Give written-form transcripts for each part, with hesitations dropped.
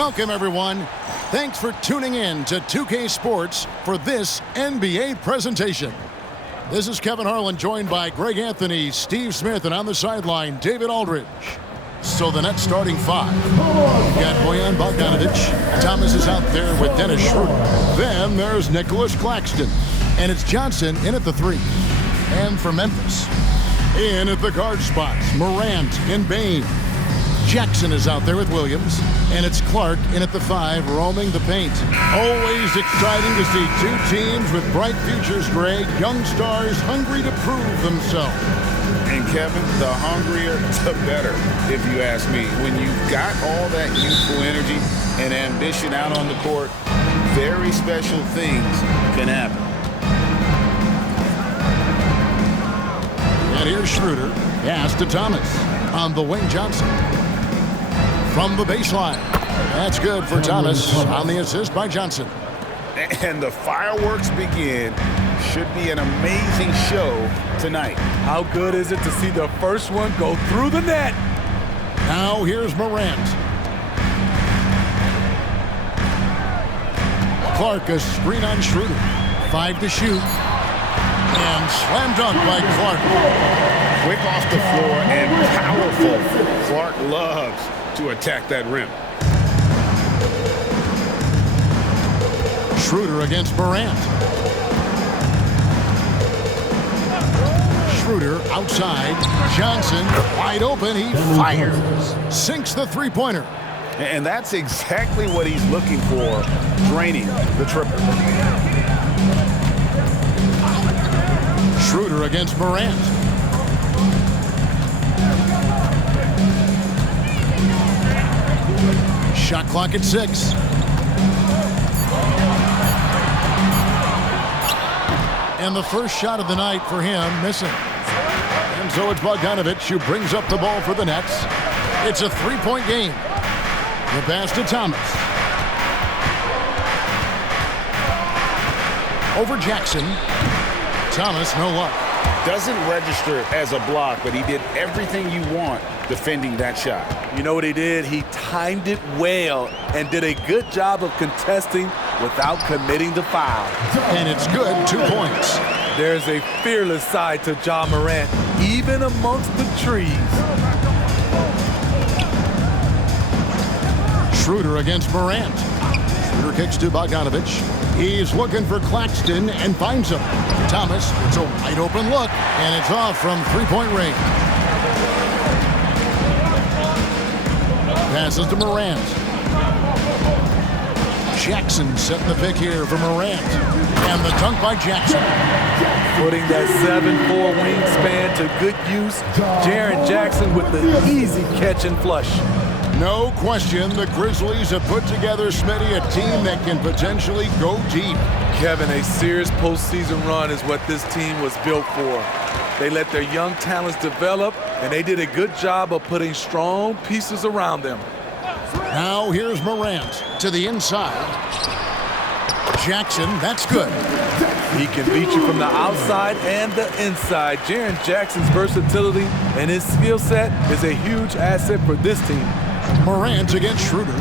Welcome, everyone. Thanks for tuning in to 2K Sports for this NBA presentation. This is Kevin Harlan, joined by Greg Anthony, Steve Smith, and on the sideline, David Aldridge. So the Nets starting five. We've got Bojan Bogdanovic. Thomas is out there with Dennis Schroeder. Then there's Nicholas Claxton. And it's Johnson in at the three. And for Memphis, in at the guard spots, Morant and Bane. Jackson is out there with Williams, and it's Clark in at the five, roaming the paint. Always exciting to see two teams with bright futures, Greg. Young stars hungry to prove themselves. And Kevin, the hungrier, the better, if you ask me. When you've got all that youthful energy and ambition out on the court, very special things can happen. And here's Schroeder. Pass to Thomas on the wing. Johnson from the baseline. That's good for Thomas on the assist by Johnson. And the fireworks begin. Should be an amazing show tonight. How good is it to see the first one go through the net? Now here's Morant. Clark, a screen on Schroeder. 5 to shoot. And slam dunk by Clark. Quick off the floor and powerful. Clark loves to attack that rim. Schroeder against Morant. Schroeder outside. Johnson wide open. He fires. Sinks the three-pointer. And that's exactly what he's looking for, draining the triple. Schroeder against Morant. Shot clock at 6. And the first shot of the night for him, missing. And so it's Bogdanovic who brings up the ball for the Nets. It's a three-point game. The pass to Thomas. Over Jackson. Thomas, no luck. Doesn't register as a block, but he did everything you want defending that shot. You know what he did? He timed it well and did a good job of contesting without committing the foul. And it's good, 2 points. There's a fearless side to Ja Morant, even amongst the trees. Schroeder against Morant. Schroeder kicks to Bogdanovic. He's looking for Claxton and finds him. Thomas, it's a wide open look, and it's off from three-point range. Passes to Morant. Jackson setting the pick here for Morant. And the dunk by Jackson. Putting that 7'4" wingspan to good use. Jaren Jackson with the easy catch and flush. No question, the Grizzlies have put together, Smitty, a team that can potentially go deep. Kevin, a serious postseason run is what this team was built for. They let their young talents develop, and they did a good job of putting strong pieces around them. Now here's Morant to the inside. Jackson, that's good. He can beat you from the outside and the inside. Jaren Jackson's versatility and his skill set is a huge asset for this team. Morant against Schroeder.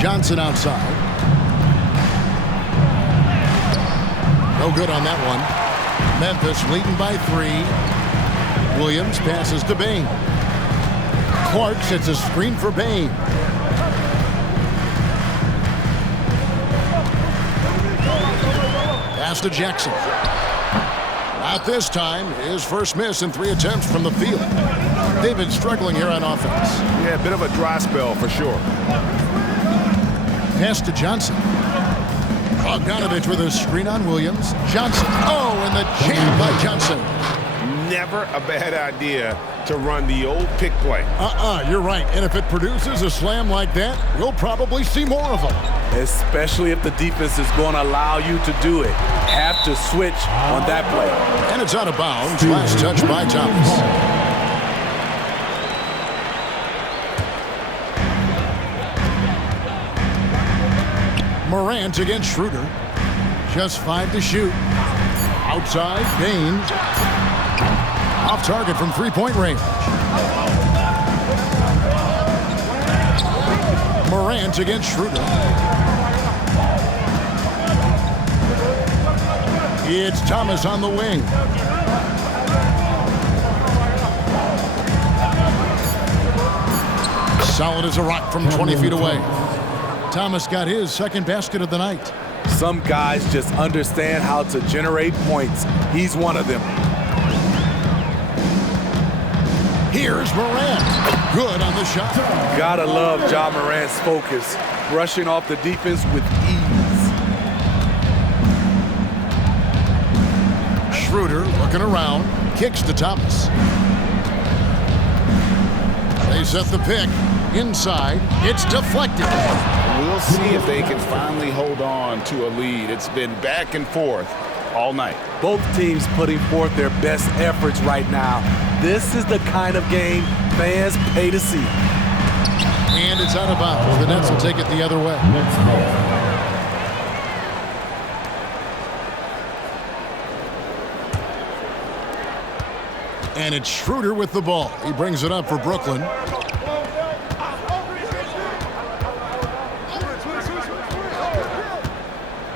Johnson outside. No good on that one. Memphis leading by 3. Williams passes to Bane. Clark sets a screen for Bane. Pass to Jackson. Not this time. His first miss in 3 attempts from the field. They've been struggling here on offense. Yeah, a bit of a dry spell for sure. Pass to Johnson. Bogdanovic with a screen on Williams. Johnson. Oh, and the jam by Johnson. Never a bad idea to run the old pick play. You're right. And if it produces a slam like that, we'll probably see more of them. Especially if the defense is going to allow you to do it. Have to switch on that play. And it's out of bounds. Last touch by Thomas. Morant against Schroeder. Just 5 to shoot. Outside, Bane. Off target from three-point range. Morant against Schroeder. It's Thomas on the wing. Solid as a rock from 20 feet away. Thomas got his second basket of the night. Some guys just understand how to generate points. He's one of them. Here's Morant. Good on the shot. Gotta love Ja Morant's focus, brushing off the defense with ease. Schroeder looking around, kicks to Thomas. They set the pick. Inside, it's deflected. We'll see if they can finally hold on to a lead. It's been back and forth all night. Both teams putting forth their best efforts right now. This is the kind of game fans pay to see. And it's out of bounds. The Nets will take it the other way. And it's Schroeder with the ball. He brings it up for Brooklyn.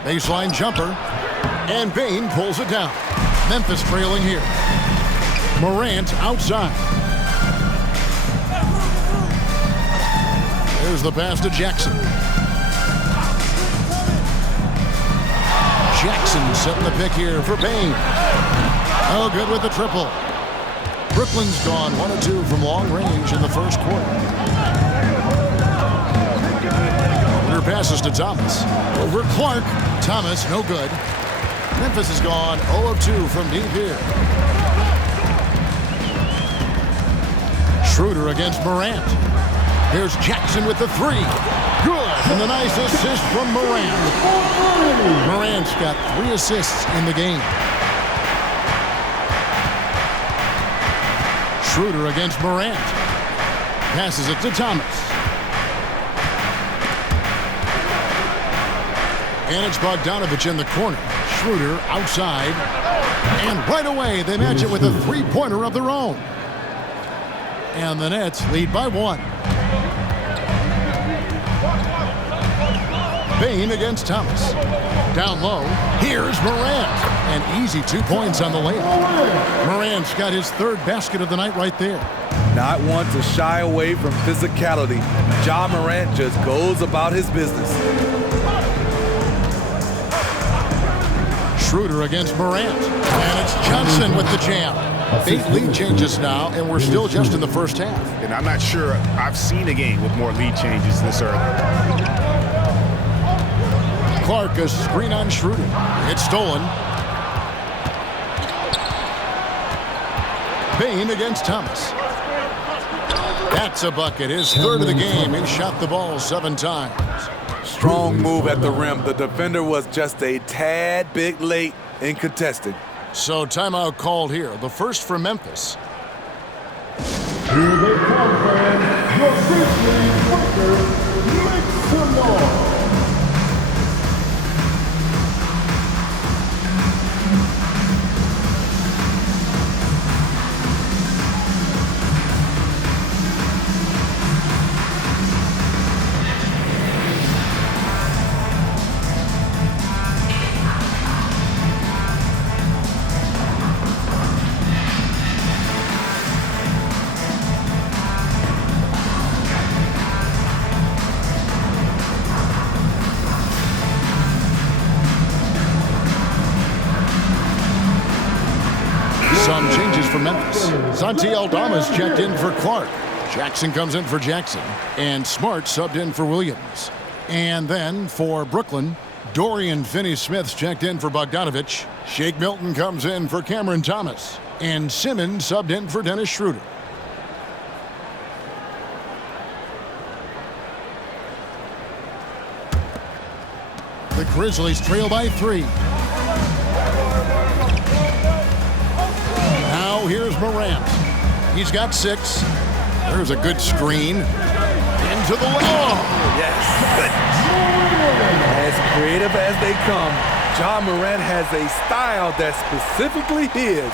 Baseline jumper. And Bane pulls it down. Memphis trailing here. Morant outside. There's the pass to Jackson. Jackson setting the pick here for Bane. Oh, good with the triple. Brooklyn's gone 1 of 2 from long range in the first quarter. Schroeder passes to Thomas. Over Clark. Thomas, no good. Memphis has gone 0 of 2 from deep here. Schroeder against Morant. Here's Jackson with the 3. Good. And the nice assist from Morant. Morant's got 3 assists in the game. Schroeder against Morant. Passes it to Thomas. And it's Bogdanovich in the corner. Schroeder outside. And right away, they match it with a three-pointer of their own. And the Nets lead by 1. Bane against Thomas. Down low, here's Morant. An easy 2 points on the layup. Morant's got his 3rd basket of the night right there. Not one to shy away from physicality. Ja Morant just goes about his business. Schroeder against Morant. And it's Johnson with the jam. 8 lead changes now, and we're still just in the first half. And I'm not sure I've seen a game with more lead changes this early. Clark, a screen on Schroeder. It's stolen. Bane against Thomas. That's a bucket. His 3rd of the game. He shot the ball 7 times. Strong move at the rim. The defender was just a tad bit late in contesting. So timeout called here. The first for Memphis. Here they come, fans. Your Grizzlies worker, make some noise. Some changes for Memphis. Santi Aldama's checked in for Clark. Jackson comes in for Jackson. And Smart subbed in for Williams. And then for Brooklyn, Dorian Finney-Smith's checked in for Bogdanovich. Shake Milton comes in for Cameron Thomas. And Simmons subbed in for Dennis Schroeder. The Grizzlies trail by 3. Now here's Morant. He's got 6. There's a good screen. Into the lane. Oh, yes. As creative as they come, Ja Morant has a style that's specifically his.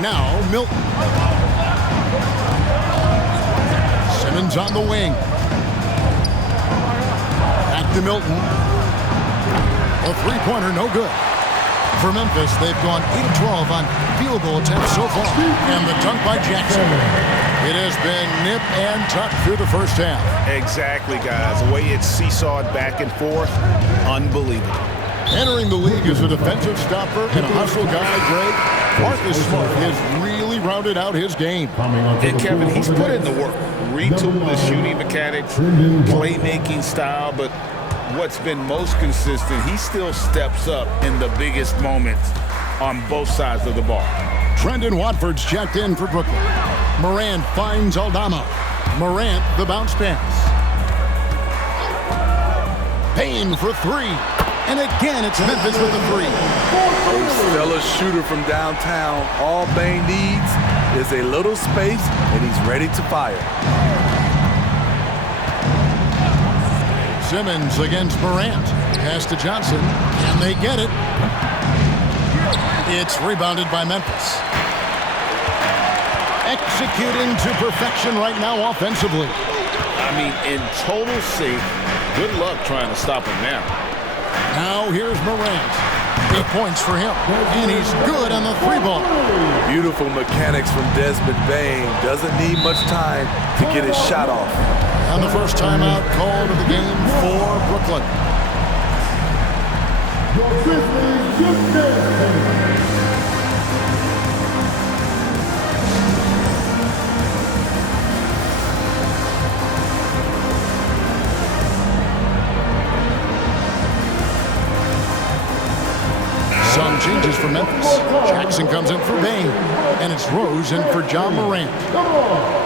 Now Milton. Simmons on the wing. Back to Milton. A three-pointer, no good. For Memphis, they've gone 8 of 12 on field goal attempts so far. And the dunk by Jackson. It has been nip and tuck through the first half. Exactly, guys. The way it's seesawed back and forth, unbelievable. Entering the league as a defensive stopper and a hustle guy, Greg, Marcus Smart has really rounded out his game. And Kevin, he's put in the work. Retooled his shooting mechanics, playmaking style, but what's been most consistent, he still steps up in the biggest moments on both sides of the ball. Trendon Watford's checked in for Brooklyn. Morant finds Aldama. Morant the bounce pass. Payne for three. And again, it's Memphis with the three. A stellar shooter from downtown. All Bane needs is a little space, and he's ready to fire. Simmons against Morant. Pass to Johnson. And they get it. It's rebounded by Memphis. Executing to perfection right now offensively. I mean, in total sync. Good luck trying to stop him now. Now here's Morant. 8 points for him. And he's good on the three ball. Beautiful mechanics from Desmond Bane. Doesn't need much time to get his shot off. And the first timeout called of the game for Brooklyn. Your Grizzlies just dancing. Some changes for Memphis. Jackson comes in for Bane. And it's Rose in for John Morant. Come on.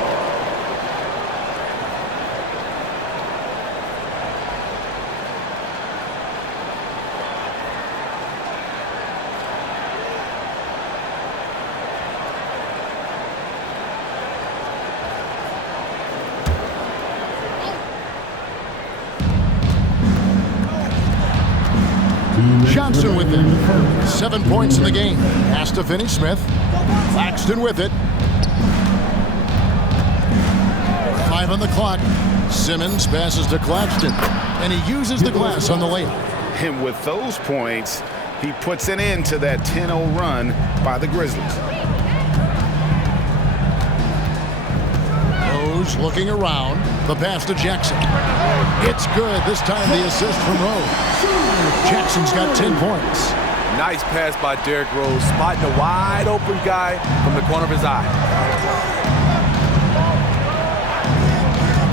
Johnson with it. 7 points in the game. Pass to Finney-Smith. Claxton with it. 5 on the clock. Simmons passes to Claxton. And he uses the glass on the layup. And with those points, he puts an end to that 10-0 run by the Grizzlies. Rose looking around. The pass to Jackson. It's good. This time the assist from Rose. Jackson's got 10 points. Nice pass by Derrick Rose, spotting a wide open guy from the corner of his eye.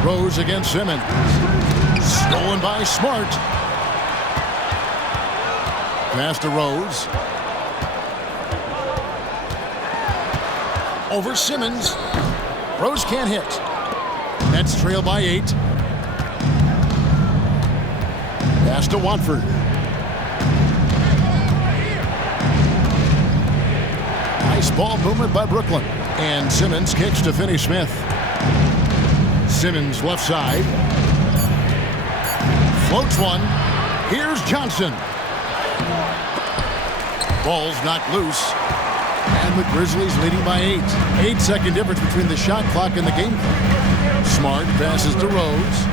Rose against Simmons. Stolen by Smart. Pass to Rose. Over Simmons. Rose can't hit. Nets trail by 8. Pass to Watford. Nice ball movement by Brooklyn. And Simmons kicks to Finney-Smith. Simmons left side. Floats one. Here's Johnson. Ball's knocked loose. And the Grizzlies leading by 8. 8-second difference between the shot clock and the game clock. Smart passes to Rose.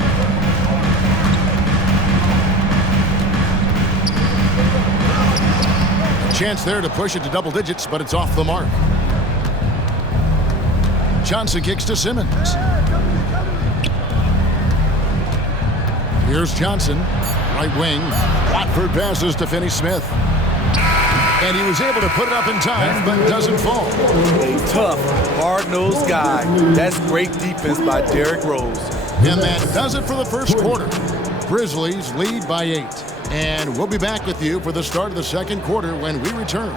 Chance there to push it to double digits, but it's off the mark. Johnson kicks to Simmons. Here's Johnson, right wing. Watford passes to Finney-Smith. And he was able to put it up in time, but doesn't fall. A tough, hard-nosed guy. That's great defense by Derrick Rose. And that does it for the first quarter. Grizzlies lead by 8. And we'll be back with you for the start of the second quarter when we return.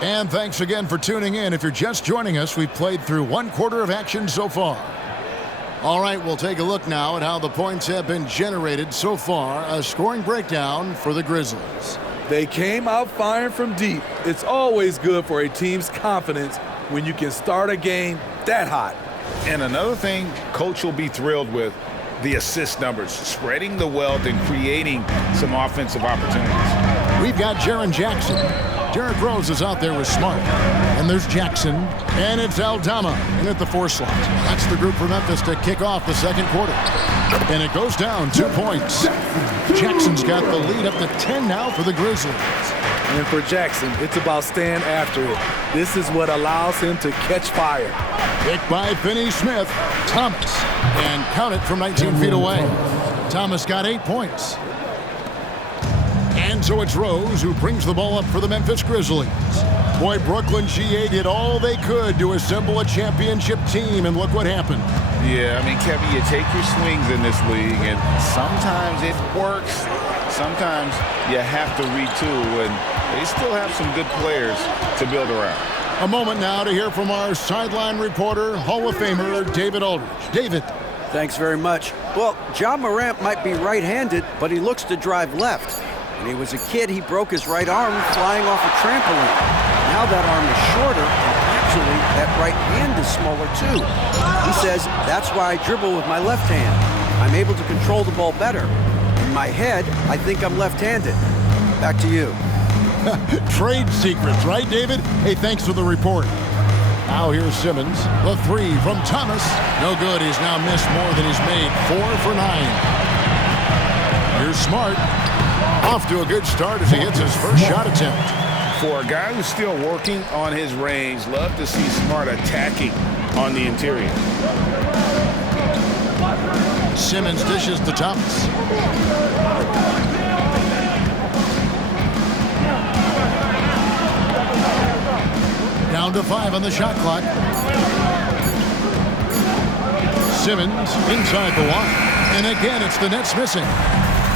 And thanks again for tuning in. If you're just joining us, we've played through 1/4 of action so far. All right, we'll take a look now at how the points have been generated so far. A scoring breakdown for the Grizzlies. They came out firing from deep. It's always good for a team's confidence when you can start a game that hot. And another thing Coach will be thrilled with, the assist numbers, spreading the wealth and creating some offensive opportunities. We've got Jaren Jackson. Derrick Rose is out there with Smart. And there's Jackson. And it's Aldama in at the 4 slot. That's the group for Memphis to kick off the second quarter. And it goes down 2 points. Jackson's got the lead up to 10 now for the Grizzlies. And for Jackson, it's about staying after it. This is what allows him to catch fire. Picked by Finney-Smith. Thomas. And count it from 19 feet away. Thomas got 8 points. And so it's Rose who brings the ball up for the Memphis Grizzlies. Boy, Brooklyn GA did all they could to assemble a championship team, and look what happened. Yeah, I mean, Kevin, you take your swings in this league, and sometimes it works. Sometimes you have to retool, and they still have some good players to build around. A moment now to hear from our sideline reporter, Hall of Famer David Aldridge. David. Thanks very much. Well, Ja Morant might be right-handed, but he looks to drive left. When he was a kid, he broke his right arm flying off a trampoline. Now that arm is shorter, and actually that right hand is smaller too. He says, that's why I dribble with my left hand. I'm able to control the ball better. In my head, I think I'm left-handed. Back to you. Trade secrets, right, David? Hey, thanks for the report. Now here's Simmons. The 3 from Thomas. No good. He's now missed more than he's made. 4 for 9. Here's Smart. Off to a good start as he hits his first shot attempt. For a guy who's still working on his range, love to see Smart attacking on the interior. Simmons dishes to Thomas. Down to 5 on the shot clock. Simmons inside the line. And again, it's the Nets missing.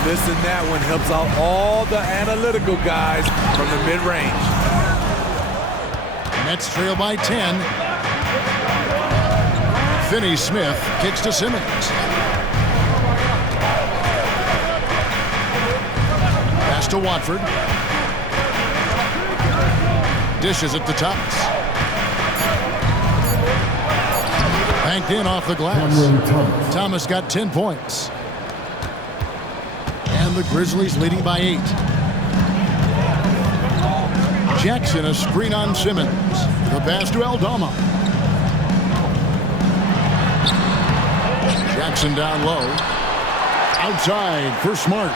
Missing that one helps out all the analytical guys from the mid-range. Nets trail by 10. Finney-Smith kicks to Simmons. Pass to Watford. Dishes it to Thomas. Banked in off the glass. Thomas got 10 points. And the Grizzlies leading by 8. Jackson, a screen on Simmons. The pass to Aldama. Jackson down low. Outside for Smart.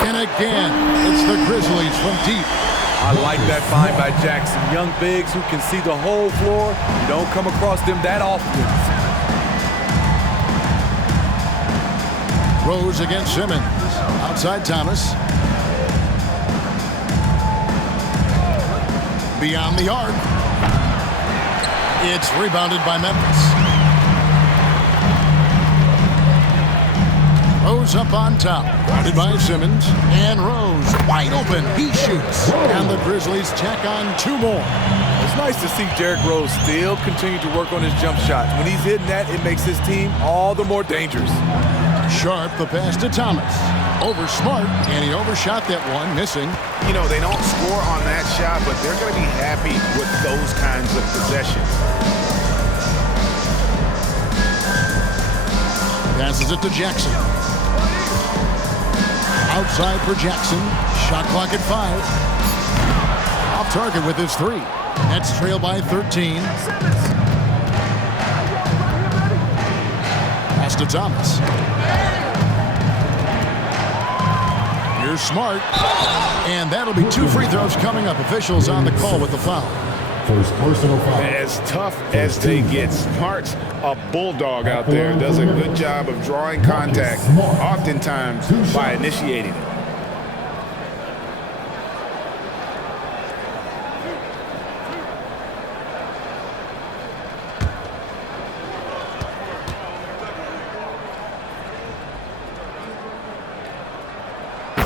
And again, it's the Grizzlies from deep. I like that find by Jackson. Young bigs who can see the whole floor. You don't come across them that often. Rose against Simmons. Outside Thomas. Beyond the arc. It's rebounded by Memphis. Rose up on top. Guarded by Simmons. And Rose wide open. He shoots. And the Grizzlies tack on 2 more. It's nice to see Derrick Rose still continue to work on his jump shot. When he's hitting that, it makes his team all the more dangerous. Sharp the pass to Thomas. Over Smart, and he overshot that one, missing. You know, they don't score on that shot, but they're going to be happy with those kinds of possessions. Passes it to Jackson. Outside for Jackson. Shot clock at 5. Off target with his 3. Nets trail by 13. Pass to Thomas. Here's Smart. And that'll be 2 free throws coming up. Officials on the call with the foul. First personal foul. As tough as they get, Smart's a bulldog out there. Does a good job of drawing contact, oftentimes by initiating it.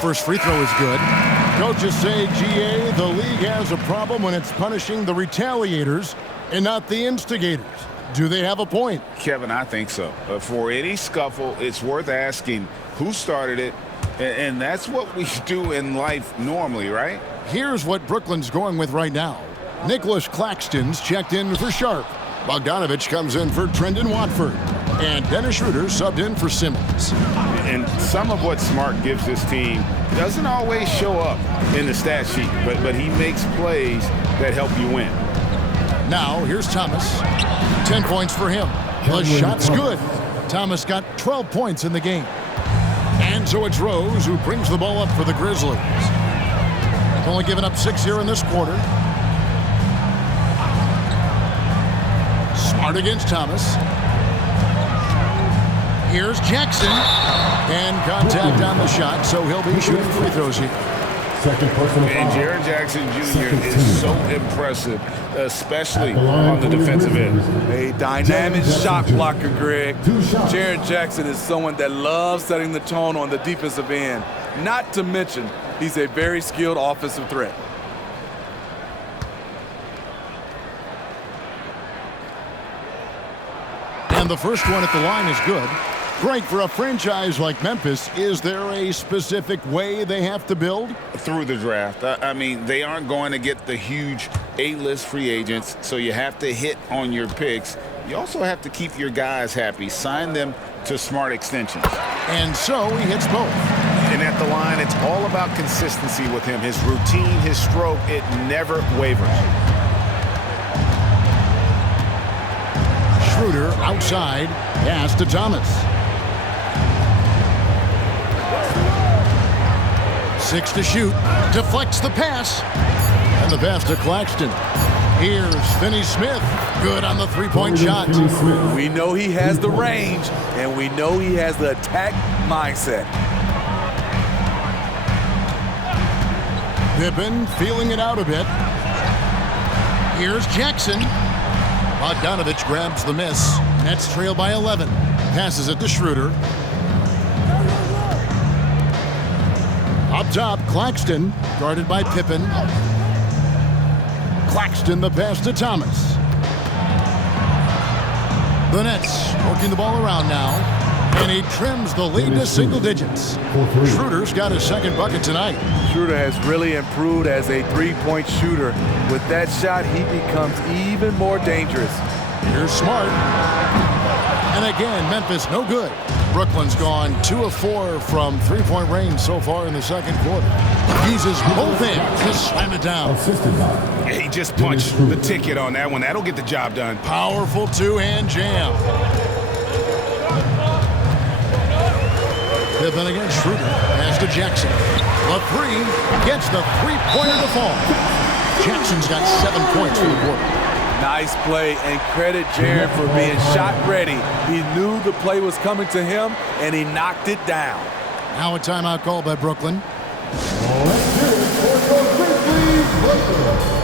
First free throw is good. Coaches say, GA, the league has a problem when it's punishing the retaliators and not the instigators. Do they have a point? Kevin, I think so. For any scuffle, it's worth asking who started it, and that's what we do in life normally, right? Here's what Brooklyn's going with right now. Nicholas Claxton's checked in for Sharp. Bogdanovich comes in for Trendon Watford. And Dennis Schroeder subbed in for Simmons. And some of what Smart gives this team doesn't always show up in the stat sheet, but he makes plays that help you win. Now, here's Thomas. 10 points for him. The shot's good. Thomas got 12 points in the game. And so it's Rose who brings the ball up for the Grizzlies. Only given up 6 here in this quarter. Smart against Thomas. Here's Jackson. And contact on the shot, so he'll be shooting free throws here. Second personal And foul. Jaren Jackson Jr. is so impressive, especially on the defensive end. A dynamic shot blocker, Greg. Two shots. Jaren Jackson is someone that loves setting the tone on the defensive end. Not to mention, he's a very skilled offensive threat. And the first one at the line is good. Greg, for a franchise like Memphis, is there a specific way they have to build? Through the draft. I mean, they aren't going to get the huge A-list free agents, so you have to hit on your picks. You also have to keep your guys happy. Sign them to smart extensions. And so he hits both. And at the line, it's all about consistency with him. His routine, his stroke, it never wavers. Schroeder outside, pass to Thomas. 6 to shoot, deflects the pass, and the pass to Claxton. Here's Finney-Smith, good on the three-point shot. We know he has the range, and we know he has the attack mindset. Pippen feeling it out a bit. Here's Jackson. Bogdanovich grabs the miss. Nets trail by 11. Passes it to Schroeder. Up top, Claxton, guarded by Pippen. Claxton the pass to Thomas. The Nets working the ball around now. And he trims the lead to single digits. Schroeder's got his second bucket tonight. Schroeder has really improved as a three-point shooter. With that shot, he becomes even more dangerous. Here's Smart. And again, Memphis no good. Brooklyn's gone 2 of 4 from three-point range so far in the second quarter. Uses both hands to slam it down. Assisted by He just punched the ticket on that one. That'll get the job done. Powerful two-hand jam. Pippen against Schroeder. Pass to Jackson. The three gets the three-pointer to fall. Jackson's got 7 points for the quarter. Nice play, and credit Jaren for being shot ready. He knew the play was coming to him, and he knocked it down. Now a timeout called by Brooklyn. Let's hear it for your Grizzlies, Brooklyn.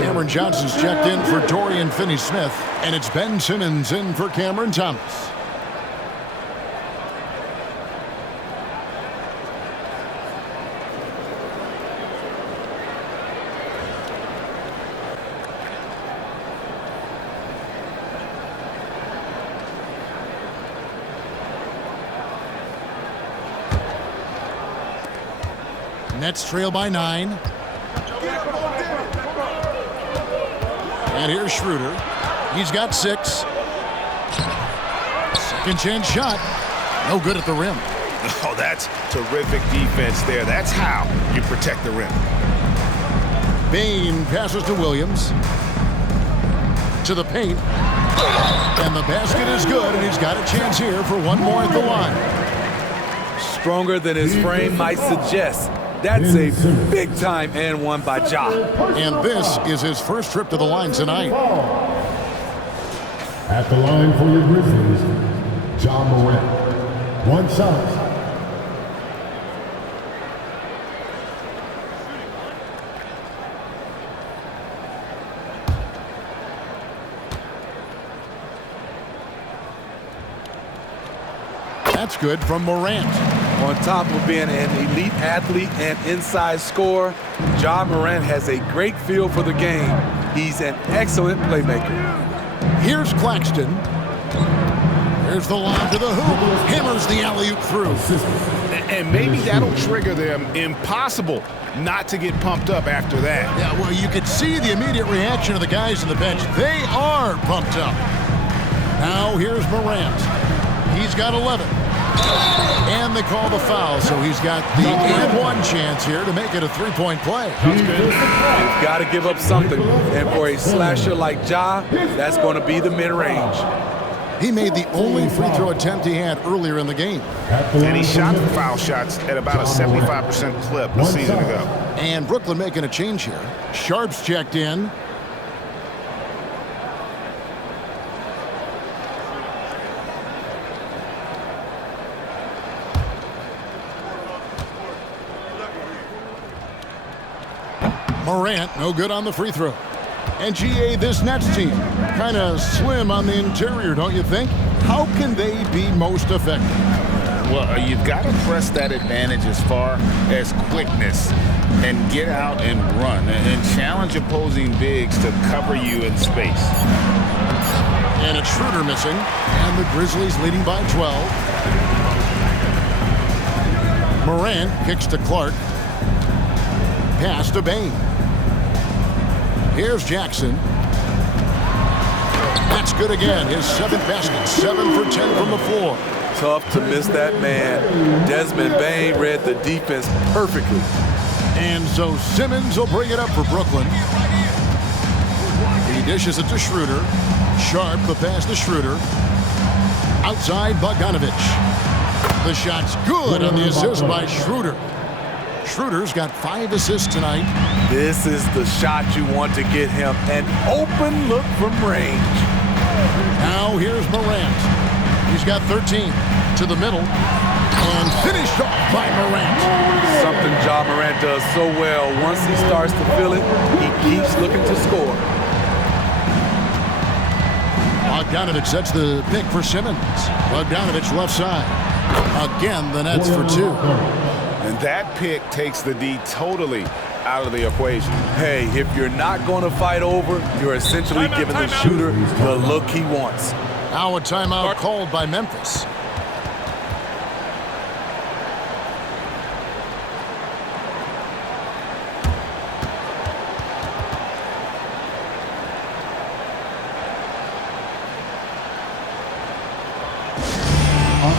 Cameron Johnson's checked in for Dorian Finney-Smith, and it's Ben Simmons in for Cameron Thomas. Nets trail by 9. And here's Schroeder. He's got 6. Second chance shot. No good at the rim. Oh, that's terrific defense there. That's how you protect the rim. Bane passes to Williams. To the paint. And the basket is good, and he's got a chance here for one more at the line. Stronger than his frame might suggest. That's a big-time and one by Ja. And this is his first trip to the line tonight. At the line for your Grizzlies, Ja Morant. One shot. That's good from Morant. On top of being an elite athlete and inside scorer, Ja Morant has a great feel for the game. He's an excellent playmaker. Here's Claxton. Here's the lob to the hoop. Hammers the alley-oop through. And maybe that'll trigger them. Impossible not to get pumped up after that. Yeah, well, you could see the immediate reaction of the guys on the bench. They are pumped up. Now here's Morant. He's got 11. And they call the foul, so he's got the and one chance here to make it a three-point play. You've got to give up something. And for a slasher like Ja, that's going to be the mid-range. He made the only free throw attempt he had earlier in the game. And he shot foul shots at about a 75% clip a season ago. And Brooklyn making a change here. Sharp's checked in. Morant, no good on the free throw. And GA, this Nets team, kind of slim on the interior, don't you think? How can they be most effective? Well, you've got to press that advantage as far as quickness and get out and run and challenge opposing bigs to cover you in space. And it's Schroeder missing, and the Grizzlies leading by 12. Morant kicks to Clark. Pass to Bane. Here's Jackson. That's good again. His 7th basket. 7 for 10 from the floor. Tough to miss that man. Desmond Bane read the defense perfectly. And so Simmons will bring it up for Brooklyn. He dishes it to Schroeder. Sharp, the pass to Schroeder. Outside Bogdanovic. The shot's good on the assist by Schroeder. Schroeder's got 5 assists tonight. This is the shot you want to get him. An open look from range. Now here's Morant. He's got 13 to the middle. And finished off by Morant. Something Ja Morant does so well. Once he starts to feel it, he keeps looking to score. Bogdanovic sets the pick for Simmons. Bogdanovic left side. Again, the Nets for 2. And that pick takes the D totally out of the equation. Hey, if you're not going to fight over, you're essentially giving the shooter the look he wants. Now a timeout called by Memphis.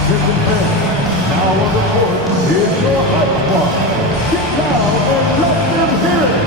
Attention fans, now on the court is your hype squad. Get down and let them hear it.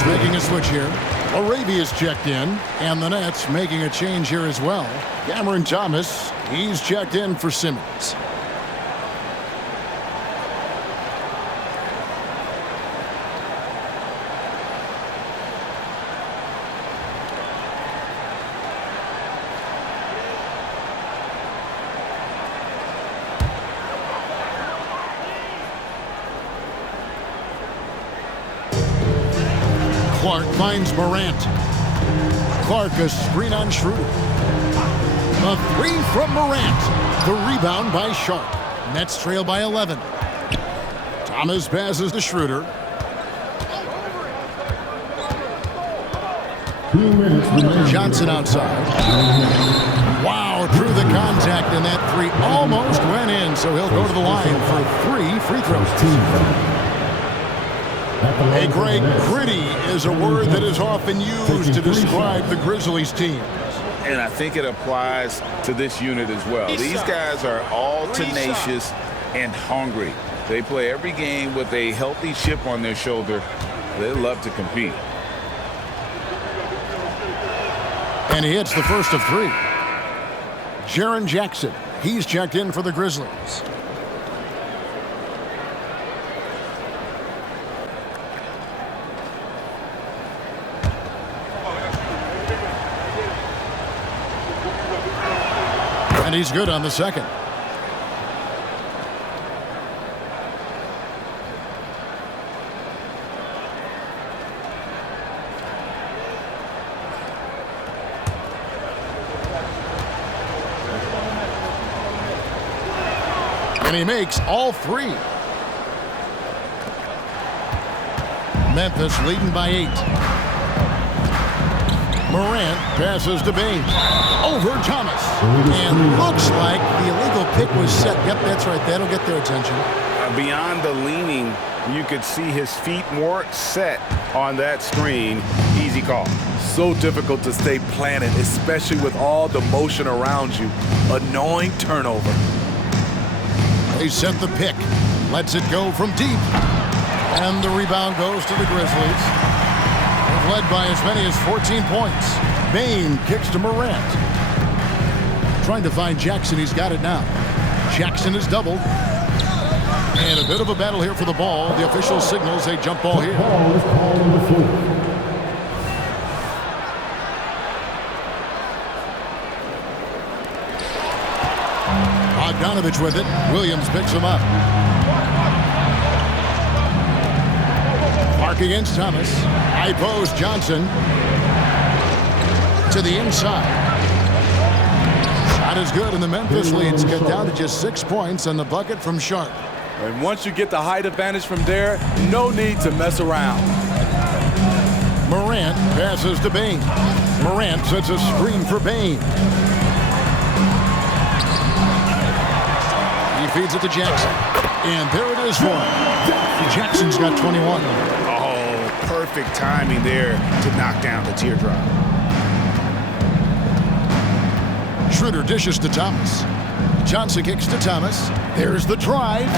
Grizzlies making a switch here. Arabia's checked in, and the Nets making a change here as well. Cameron Thomas, he's checked in for Simmons. Clark finds Morant. Clark a screen on Schroeder. The three from Morant. The rebound by Sharp. Nets trail by 11. Thomas passes to Schroeder. 2 minutes remaining. Johnson outside. Wow, through the contact, and that three almost went in, so he'll go to the line for 3 free throws. Hey, Greg, gritty is a word that is often used to describe the Grizzlies team. And I think it applies to this unit as well. These guys are all tenacious and hungry. They play every game with a healthy chip on their shoulder. They love to compete. And he hits the first of 3. Jaren Jackson, he's checked in for the Grizzlies. And he's good on the second. And he makes all 3. Memphis leading by 8. Morant passes to Bain. Over Thomas. And looks like the illegal pick was set. Yep, that's right. That'll get their attention. Beyond the leaning, you could see his feet more set on that screen. Easy call. So difficult to stay planted, especially with all the motion around you. Annoying turnover. They set the pick. Lets it go from deep. And the rebound goes to the Grizzlies. They've led by as many as 14 points. Bain kicks to Morant. Trying to find Jackson. He's got it now. Jackson is doubled. And a bit of a battle here for the ball. The official signals a jump ball here. Ball is called on the floor. Bogdanovich with it. Williams picks him up. Clark against Thomas. High post Johnson. To the inside. Shot is good, and the Memphis leads get down to just 6 points on the bucket from Sharp. And once you get the height advantage from there, no need to mess around. Morant passes to Bain. Morant sets a screen for Bain. He feeds it to Jackson. And there it is for him. Jackson's got 21. Oh, perfect timing there to knock down the teardrop. Schroeder dishes to Thomas. Johnson kicks to Thomas. There's the drive.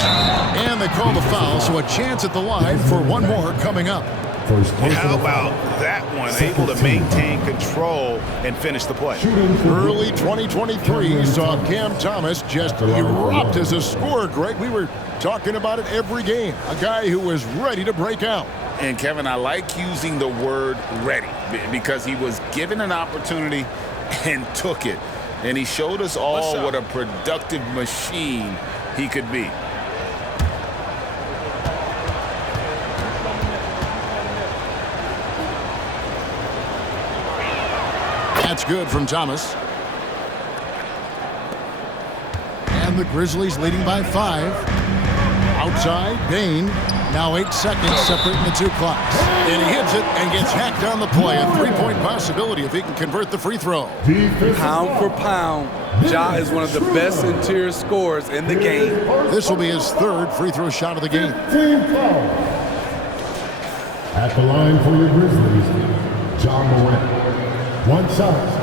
And they call the foul, so a chance at the line for one more coming up. How about that one? Able to maintain control and finish the play. Early 2023 saw Cam Thomas just erupt as a scorer, Greg. We were talking about it every game. A guy who was ready to break out. And, Kevin, I like using the word ready because he was given an opportunity and took it. And he showed us all what a productive machine he could be. That's good from Thomas. And the Grizzlies leading by 5. Outside, Bain. Now 8 seconds separating the 2 clocks. And he hits it and gets hacked on the play. A 3-point possibility if he can convert the free throw. Pound for pound, Ja is one of the best interior scorers in the game. This will be his 3rd free throw shot of the game. Team foul. At the line for your Grizzlies, Ja Morant. 1 shot.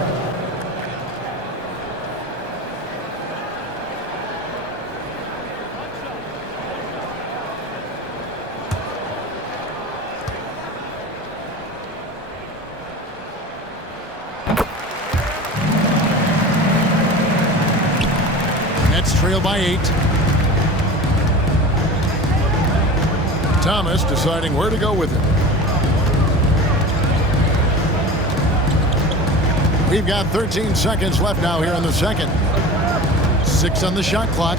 Nets trail by 8. Thomas deciding where to go with it. We've got 13 seconds left now here in the second. 6 on the shot clock.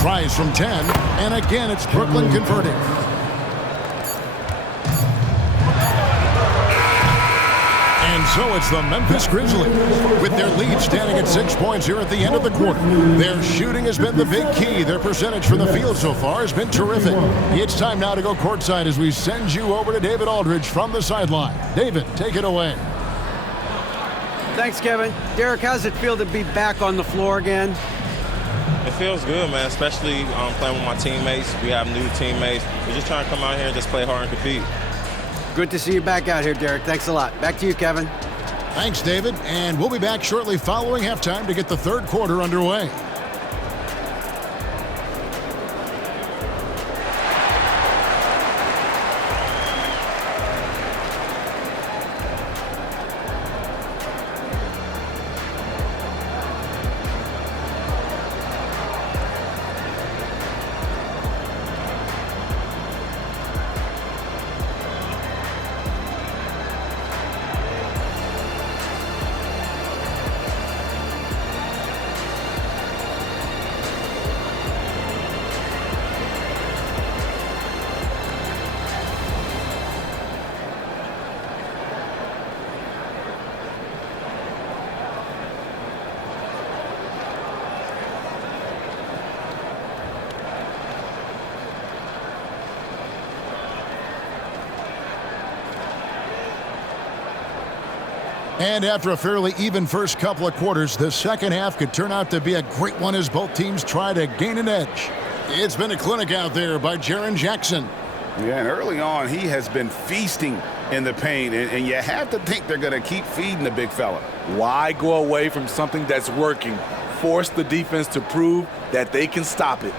Tries from 10, and again it's Brooklyn converting. And so it's the Memphis Grizzlies with their lead standing at 6 points here at the end of the quarter. Their shooting has been the big key. Their percentage from the field so far has been terrific. It's time now to go courtside as we send you over to David Aldridge from the sideline. David, take it away. Thanks, Kevin. Derek, how's it feel to be back on the floor again? It feels good, man, especially playing with my teammates. We have new teammates. We're just trying to come out here and just play hard and compete. Good to see you back out here, Derek. Thanks a lot. Back to you, Kevin. Thanks, David. And we'll be back shortly following halftime to get the third quarter underway. And after a fairly even first couple of quarters, the second half could turn out to be a great one as both teams try to gain an edge. It's been a clinic out there by Jaren Jackson. Yeah, and early on, he has been feasting in the paint, and you have to think they're going to keep feeding the big fella. Why go away from something that's working? Force the defense to prove that they can stop it.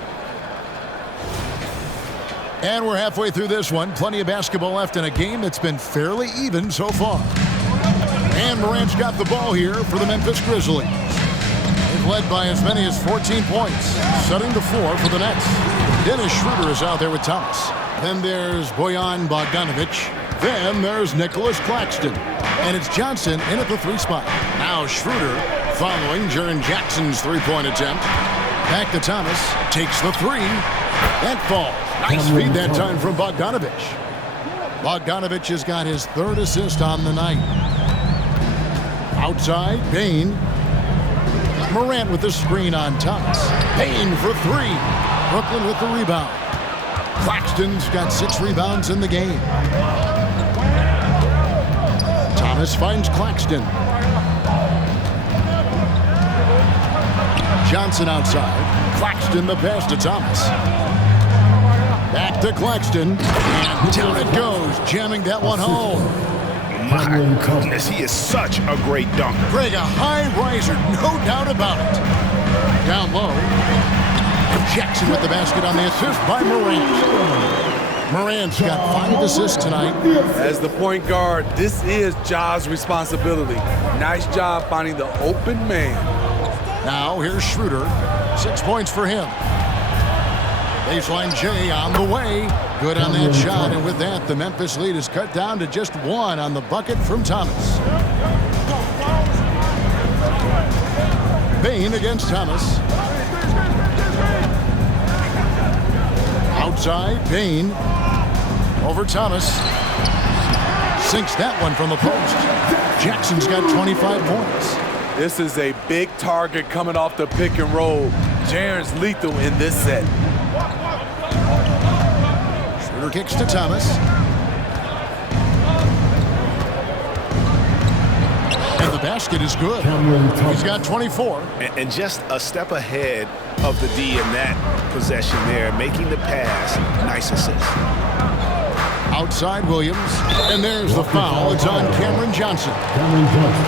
And we're halfway through this one. Plenty of basketball left in a game that's been fairly even so far. And Morant's got the ball here for the Memphis Grizzlies. They've led by as many as 14 points, setting the floor for the Nets. Dennis Schroeder is out there with Thomas. Then there's Bojan Bogdanovic. Then there's Nicholas Claxton. And it's Johnson in at the 3 spot. Now Schroeder following Jaren Jackson's three-point attempt. Back to Thomas. Takes the 3. That falls. Nice feed that time from Bogdanovic. Bogdanovic has got his 3rd assist on the night. Outside, Bane. Morant with the screen on Thomas. Bane for 3. Brooklyn with the rebound. Claxton's got 6 rebounds in the game. Thomas finds Claxton. Johnson outside. Claxton the pass to Thomas. Back to Claxton. And down it goes, jamming that one home. My goodness, he is such a great dunker. Greg, a high riser, no doubt about it. Down low. Jackson with the basket on the assist by Morant. Morant's got 5 assists tonight. As the point guard, this is Ja's responsibility. Nice job finding the open man. Now here's Schroeder. 6 points for him. Baseline J on the way. Good on that shot, and with that, the Memphis lead is cut down to just 1 on the bucket from Thomas. Bane against Thomas. Outside, Bane. Over Thomas. Sinks that one from the post. Jackson's got 25 points. This is a big target coming off the pick and roll. Jaren's lethal in this set. Schroeder kicks to Thomas. And the basket is good. He's got 24. And just a step ahead of the D in that possession there, making the pass. Nice assist. Outside Williams. And there's the foul. It's on Cameron Johnson.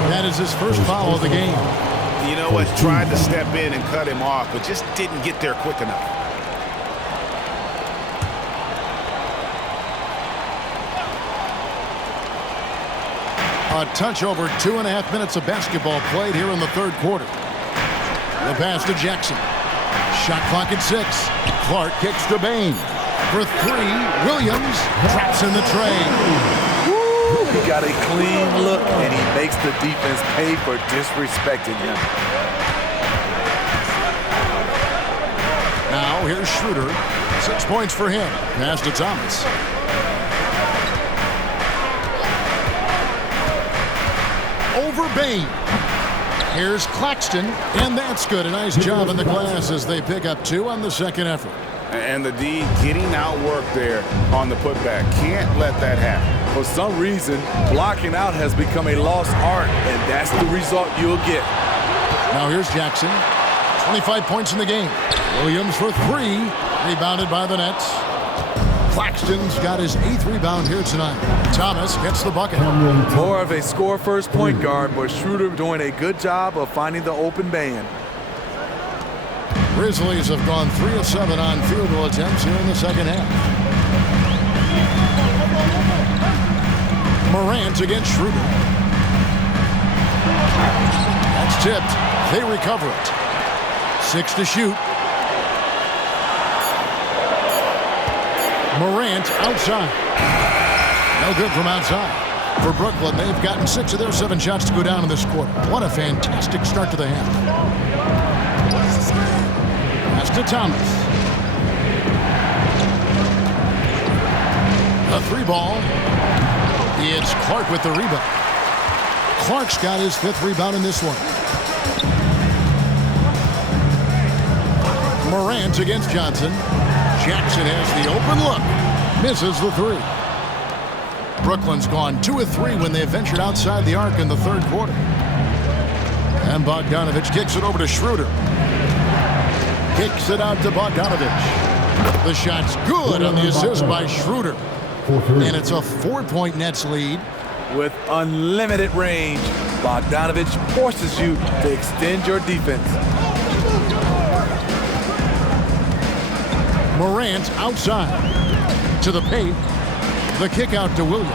That is his first foul of the game. You know what? Tried to step in and cut him off, but just didn't get there quick enough. A touch over 2.5 minutes of basketball played here in the third quarter. The pass to Jackson. Shot clock at 6. Clark kicks to Bain. For 3, Williams traps in the tray. Woo! He got a clean look, and he makes the defense pay for disrespecting him. Now here's Schroeder. 6 points for him. Pass to Thomas. Over Bain. Here's Claxton, and that's good. A nice job in the glass as they pick up 2 on the second effort. And the D getting outworked there on the putback. Can't let that happen. For some reason, blocking out has become a lost art, and that's the result you'll get. Now here's Jackson. 25 points in the game. Williams for 3. Rebounded by the Nets. Claxton's got his 8th rebound here tonight. Thomas gets the bucket. More of a score-first point guard, but Schroeder doing a good job of finding the open man. Grizzlies have gone 3 of 7 on field goal attempts here in the second half. Morant against Schroeder. That's tipped. They recover it. 6 to shoot. Morant outside. No good from outside. For Brooklyn, they've gotten 6 of their 7 shots to go down in this quarter. What a fantastic start to the half. Pass to Thomas. A 3 ball. It's Clark with the rebound. Clark's got his 5th rebound in this one. Morant against Johnson. Jackson has the open look. Misses the 3. Brooklyn's gone 2 of 3 when they ventured outside the arc in the third quarter. And Bogdanovich kicks it over to Schroeder. Kicks it out to Bogdanovich. The shot's good on the assist by Schroeder. And it's a 4-point Nets lead. With unlimited range, Bogdanovich forces you to extend your defense. Morant outside to the paint. The kick out to Williams.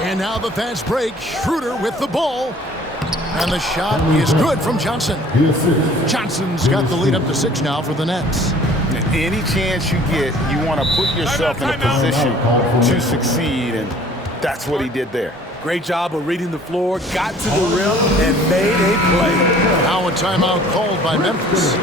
And now the fast break. Schroeder with the ball. And the shot is good from Johnson. Johnson's got the lead up to 6 now for the Nets. Any chance you get, you want to put yourself in a position to succeed, and that's what he did there. Great job of reading the floor, got to the rim, and made a play. Now a timeout called by Memphis.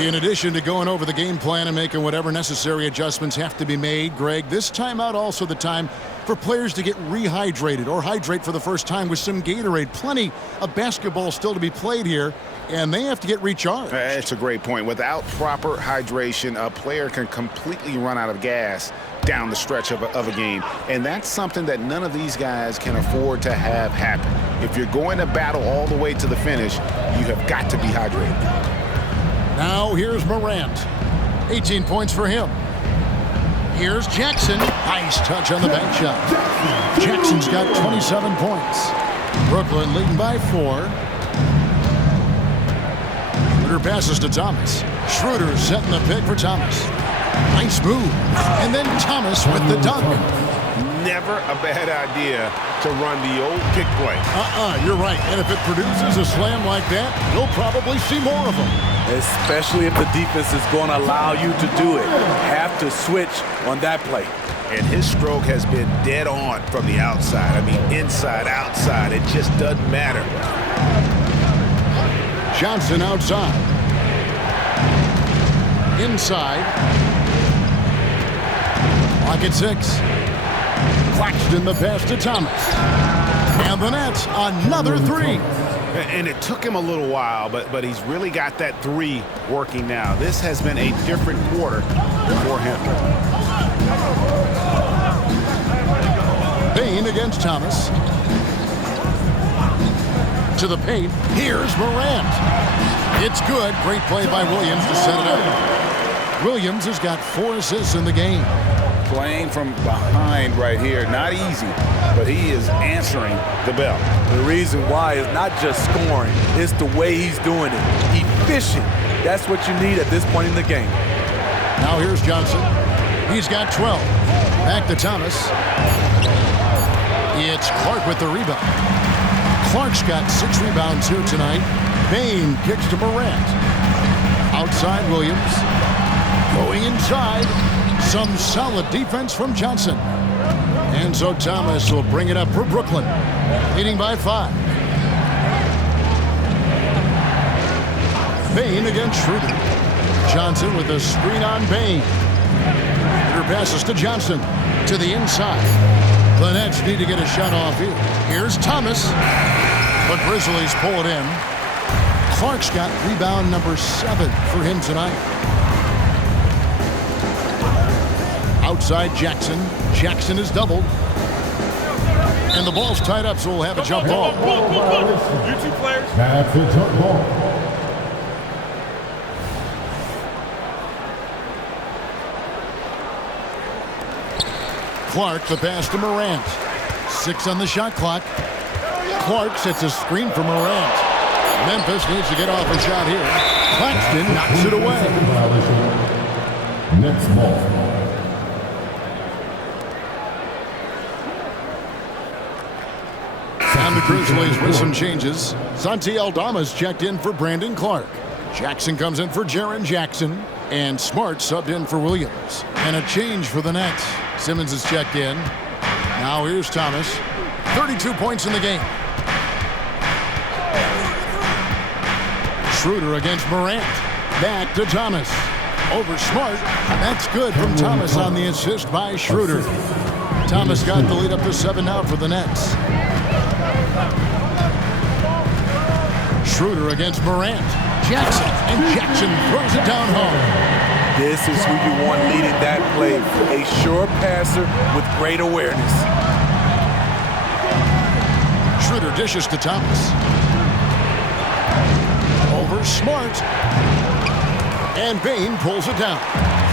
In addition to going over the game plan and making whatever necessary adjustments have to be made, Greg, this timeout also the time for players to get rehydrated or hydrate for the first time with some Gatorade. Plenty of basketball still to be played here, and they have to get recharged. That's a great point. Without proper hydration, a player can completely run out of gas down the stretch of a game, and that's something that none of these guys can afford to have happen. If you're going to battle all the way to the finish, you have got to be hydrated. Now here's Morant. 18 points for him. Here's Jackson. Nice touch on the bank shot. Jackson's got 27 points. Brooklyn leading by 4. Schroeder passes to Thomas. Schroeder setting the pick for Thomas. Nice move. And then Thomas with the dunk. Never a bad idea to run the old pick play. You're right. And if it produces a slam like that, you'll probably see more of them. Especially if the defense is going to allow you to do it. Have to switch on that play. And his stroke has been dead on from the outside. I mean, inside, outside, it just doesn't matter. Johnson outside. Inside. Clock at 6. Claxton the pass to Thomas. And the Nets, another 3. And it took him a little while, but he's really got that 3 working now. This has been a different quarter for him. Bain against Thomas. To the paint. Here's Morant. It's good. Great play by Williams to set it up. Williams has got 4 assists in the game. Playing from behind right here. Not easy, but he is answering the bell. The reason why is not just scoring. It's the way he's doing it. Efficient. That's what you need at this point in the game. Now here's Johnson. He's got 12. Back to Thomas. It's Clark with the rebound. Clark's got 6 rebounds here tonight. Bane kicks to Morant. Outside Williams. Going inside. Some solid defense from Johnson. And so Thomas will bring it up for Brooklyn. Leading by 5. Bane against Schroeder. Johnson with a screen on Bane. Schroeder passes to Johnson. To the inside. The Nets need to get a shot off here. Here's Thomas. The Grizzlies pull it in. Clark's got rebound number 7 for him tonight. Outside Jackson. Jackson is doubled. And the ball's tied up, so we'll have a jump ball. You 2 players. That's a jump ball. Clark, the pass to Morant. 6 on the shot clock. Clark sets a screen for Morant. Memphis needs to get off a shot here. Claxton knocks it away. Next ball. And the Grizzlies with some changes. Santi Aldama's checked in for Brandon Clark. Jackson comes in for Jaren Jackson. And Smart subbed in for Williams. And a change for the Nets. Simmons is checked in. Now here's Thomas. 32 points in the game. Schroeder against Morant. Back to Thomas. Over Smart. That's good from Thomas on the assist by Schroeder. Thomas got the lead up to 7 now for the Nets. Schroeder against Morant. Jackson. And Jackson throws it down home. This is who you want leading that play. A sure passer with great awareness. Schroeder dishes to Thomas. Over Smart. And Bane pulls it down.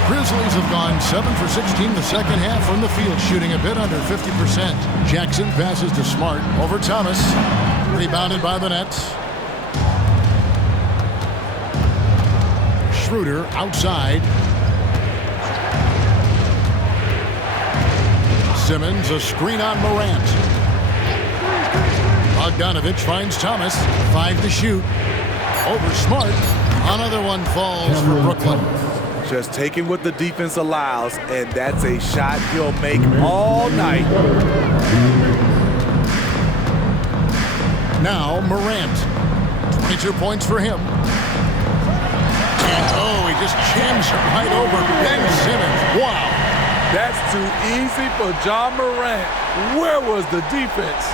Grizzlies have gone 7 for 16 the second half from the field, shooting a bit under 50%. Jackson passes to Smart. Over Thomas. Rebounded by the Nets. Schroeder outside. Simmons, a screen on Morant. Bogdanovich finds Thomas. 5 to shoot. Over Smart. Another one falls for Brooklyn. Just taking what the defense allows, and that's a shot he'll make all night. Now Morant. 22 points for him. And oh, he just jams right over Ben Simmons. Wow. That's too easy for John Morant. Where was the defense?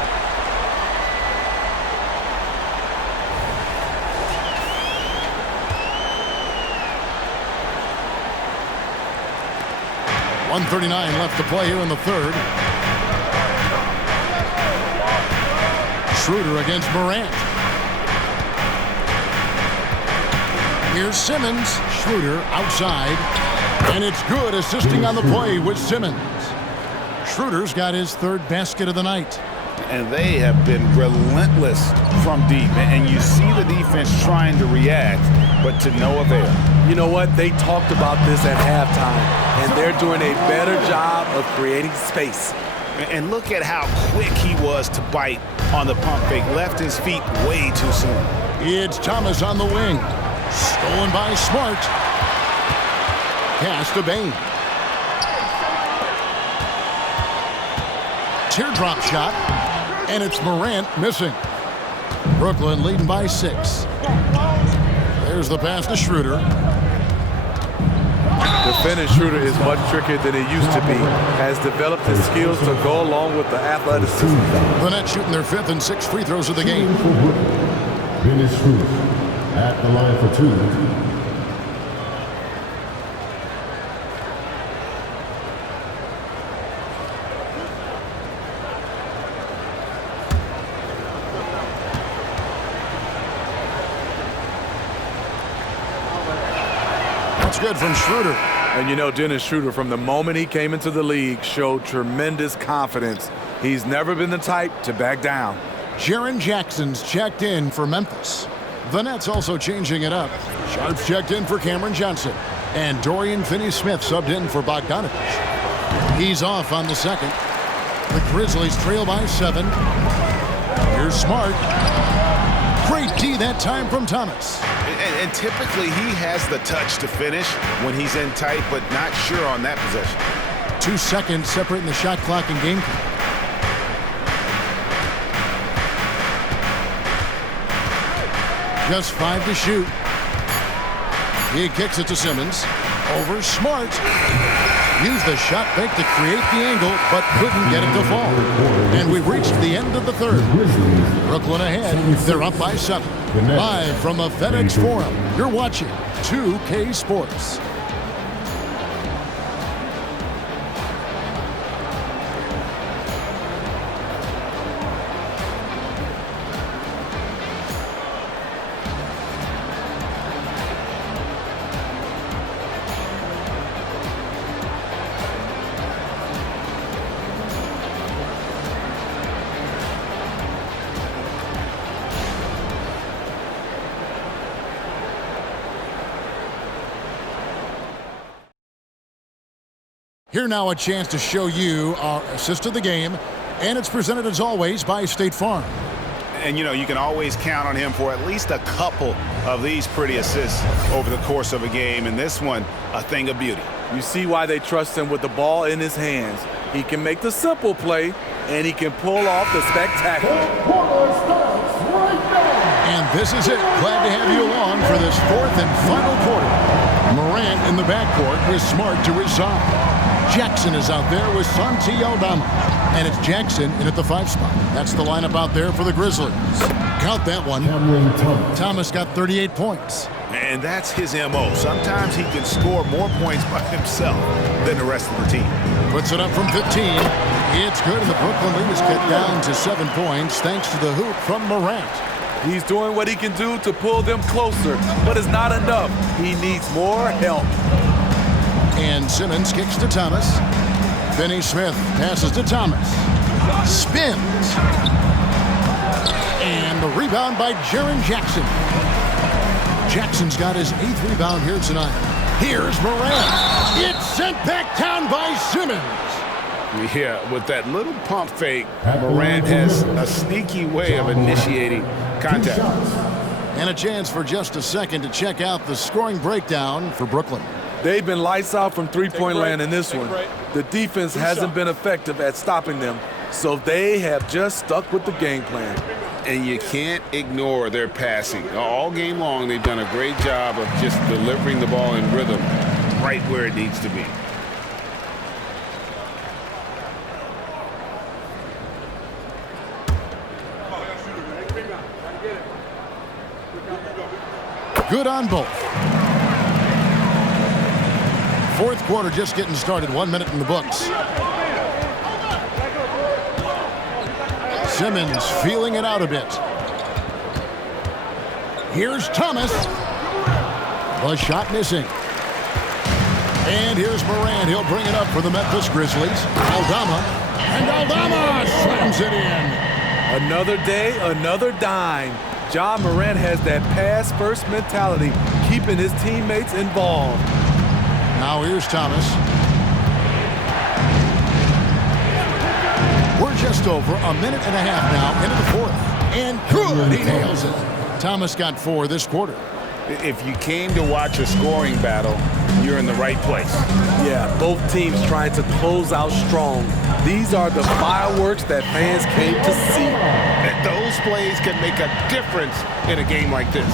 .139 left to play here in the third. Schroeder against Morant. Here's Simmons. Schroeder outside. And it's good, assisting on the play with Simmons. Schroeder's got his 3rd basket of the night. And they have been relentless from deep. And you see the defense trying to react, but to no avail. You know what? They talked about this at halftime, and they're doing a better job of creating space. And look at how quick he was to bite on the pump fake. Left his feet way too soon. It's Thomas on the wing. Stolen by Smart. Pass to Bane. Teardrop shot. And it's Morant missing. Brooklyn leading by 6. There's the pass to Schroeder. Defending Schroeder is much trickier than it used to be. Has developed his skills to go along with the athleticism. The Nets shooting their 5th and 6th free throws of the game. Dennis Schroeder at the line for 2. That's good from Schroeder. And you know, Dennis Schroeder, from the moment he came into the league, showed tremendous confidence. He's never been the type to back down. Jaren Jackson's checked in for Memphis. The Nets also changing it up. Sharp's checked in for Cameron Johnson. And Dorian Finney-Smith subbed in for Bogdanovich. He's off on the second. The Grizzlies trail by 7. Here's Smart. Great D that time from Thomas. And typically he has the touch to finish when he's in tight, but not sure on that possession. 2 seconds separating the shot clock and game clock. Just 5 to shoot. He kicks it to Simmons. Over Smart. Used the shot fake to create the angle, but couldn't get it to fall. And we've reached the end of the third. Brooklyn ahead. They're up by 7. Live from the FedEx Forum, you're watching 2K Sports. Here now a chance to show you our assist of the game, and it's presented as always by State Farm. And you know, you can always count on him for at least a couple of these pretty assists over the course of a game, and this one, a thing of beauty. You see why they trust him with the ball in his hands. He can make the simple play, and he can pull off the spectacular. And this is it. Glad to have you along for this 4th and final quarter. Morant in the backcourt with Smart to his side. Jackson is out there with Santi Aldama. And it's Jackson in at the 5 spot. That's the lineup out there for the Grizzlies. Count that one. Thomas got 38 points. And that's his M.O. Sometimes he can score more points by himself than the rest of the team. Puts it up from 15. It's good, and the Brooklyn lead is cut down to 7 points thanks to the hoop from Morant. He's doing what he can do to pull them closer, but it's not enough. He needs more help. And Simmons kicks to Thomas. Finney Smith passes to Thomas. Spins. And the rebound by Jaren Jackson. Jackson's got his 8th rebound here tonight. Here's Morant. It's sent back down by Simmons. Yeah, with that little pump fake, Morant has a sneaky way of initiating contact. And a chance for just a second to check out the scoring breakdown for Brooklyn. They've been lights out from three-point land in this one. The defense hasn't been effective at stopping them, so they have just stuck with the game plan. And you can't ignore their passing. All game long, they've done a great job of just delivering the ball in rhythm right where it needs to be. Good on both. 4th quarter just getting started. 1 minute in the books. Simmons feeling it out a bit. Here's Thomas. The shot missing. And here's Morant. He'll bring it up for the Memphis Grizzlies. Aldama. And Aldama slams it in. Another day, another dime. Ja Morant has that pass-first mentality, keeping his teammates involved. Now here's Thomas. We're just over a minute and a half now into the 4th. And good, he nails it. Thomas got 4 this quarter. If you came to watch a scoring battle, you're in the right place. Yeah, both teams trying to close out strong. These are the fireworks that fans came to see. And those plays can make a difference in a game like this.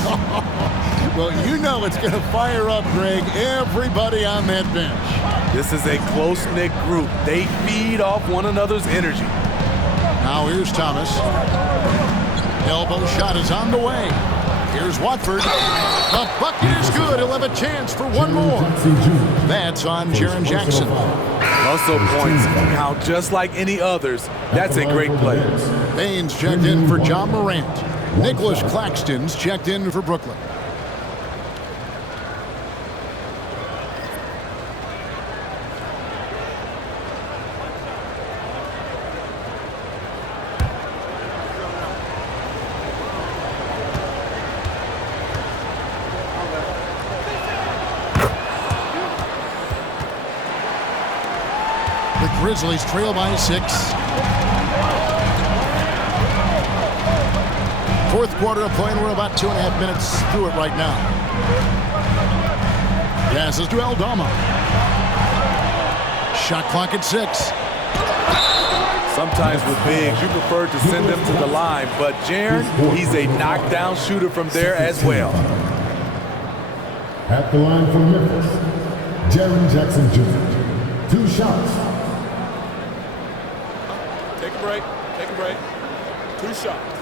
Well, you know it's going to fire up, Greg, everybody on that bench. This is a close-knit group. They feed off one another's energy. Now here's Thomas. Elbow shot is on the way. Here's Watford. The bucket is good. He'll have a chance for one more. That's on Jaren Jackson. Hustle points count just like any others. That's a great play. Baines checked in for John Morant. Nicholas Claxton's checked in for Brooklyn. The Grizzlies trail by 6. Fourth quarter of play, and we're about 2.5 minutes through it right now. Passes to Aldama. Shot clock at 6. Sometimes with bigs, you prefer to send them to the line, but Jaren, he's a knockdown shooter from there as well. At the line for Memphis, Jaren Jackson Jr. 2 shots. Take a break. Take a break. 2 shots.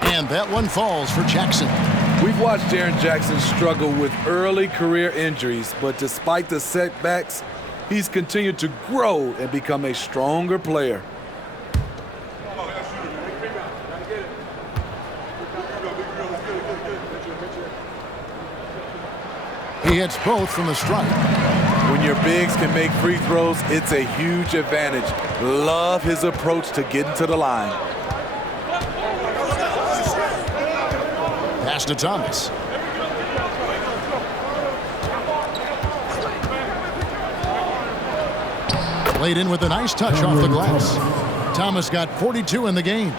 And that one falls for Jackson. We've watched Jaren Jackson struggle with early career injuries, but despite the setbacks, he's continued to grow and become a stronger player. He hits both from the stripe. When your bigs can make free throws, it's a huge advantage. Love his approach to getting to the line. Pass to Thomas. Played in with a nice touch off the glass. Thomas got 42 in the game.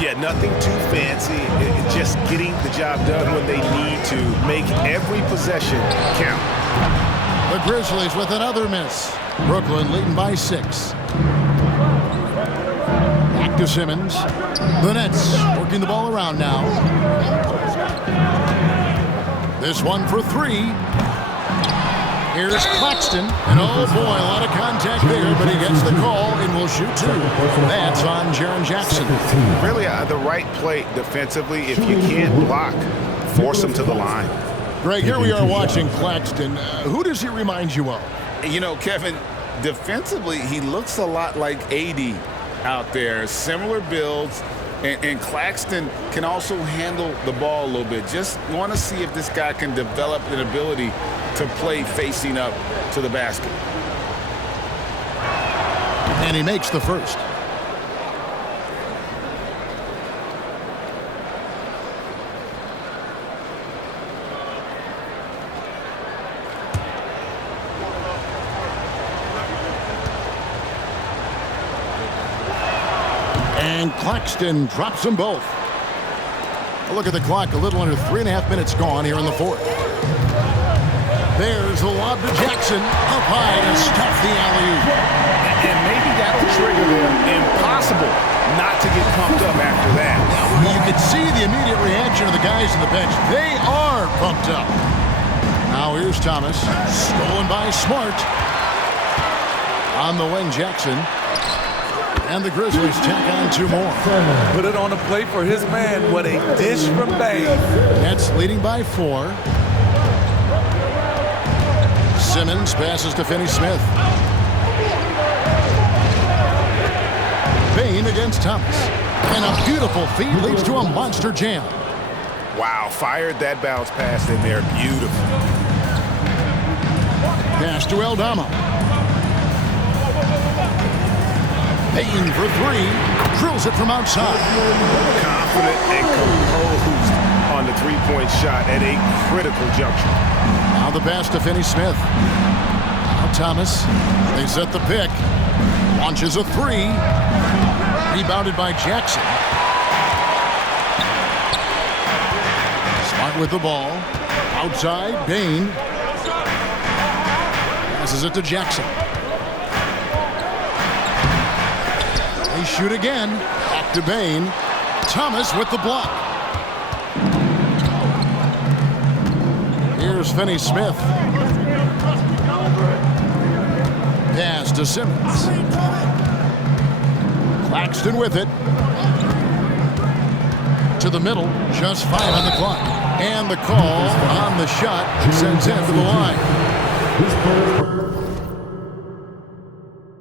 Yeah, nothing too fancy. It's just getting the job done when they need to. Make every possession count. The Grizzlies with another miss. Brooklyn leading by 6. Back to Simmons. The Nets working the ball around now. This one for 3. Here's Claxton. And oh boy, a lot of contact there, but he gets the call and will shoot 2. That's on Jaren Jackson. Really the right play defensively. If you can't block, force them to the line. Greg, here we are watching Claxton. Who does he remind you of? You know, Kevin, defensively, he looks a lot like AD out there. Similar builds. And Claxton can also handle the ball a little bit. Just want to see if this guy can develop an ability to play facing up to the basket. And he makes the first. And Claxton drops them both. A look at the clock, a little under 3.5 minutes gone here in the fourth. There's the lob to Jackson. Up high to stuff the alley-oop. And maybe that'll trigger them. Impossible not to get pumped up after that. Now, you can see the immediate reaction of the guys on the bench. They are pumped up. Now here's Thomas. Stolen by Smart. On the wing, Jackson. And the Grizzlies tack on 2 more. Put it on a plate for his man. What a dish from Bane. Nets leading by 4. Simmons passes to Finney-Smith. Bane against Thomas. And a beautiful feed leads to a monster jam. Wow, fired that bounce pass in there. Beautiful. Pass to Aldama. Payton for 3. Drills it from outside. Confident and composed on the three-point shot at a critical juncture. Now the pass to Finney-Smith. Now Thomas. They set the pick. Launches a 3. Rebounded by Jackson. Smart with the ball. Outside, Bane. Passes it to Jackson. They shoot again. Back to Bane. Thomas with the block. Here's Finney-Smith. Pass to Simmons. Claxton with it. To the middle. Just 5 on the clock. And the call on the shot sends him to the line.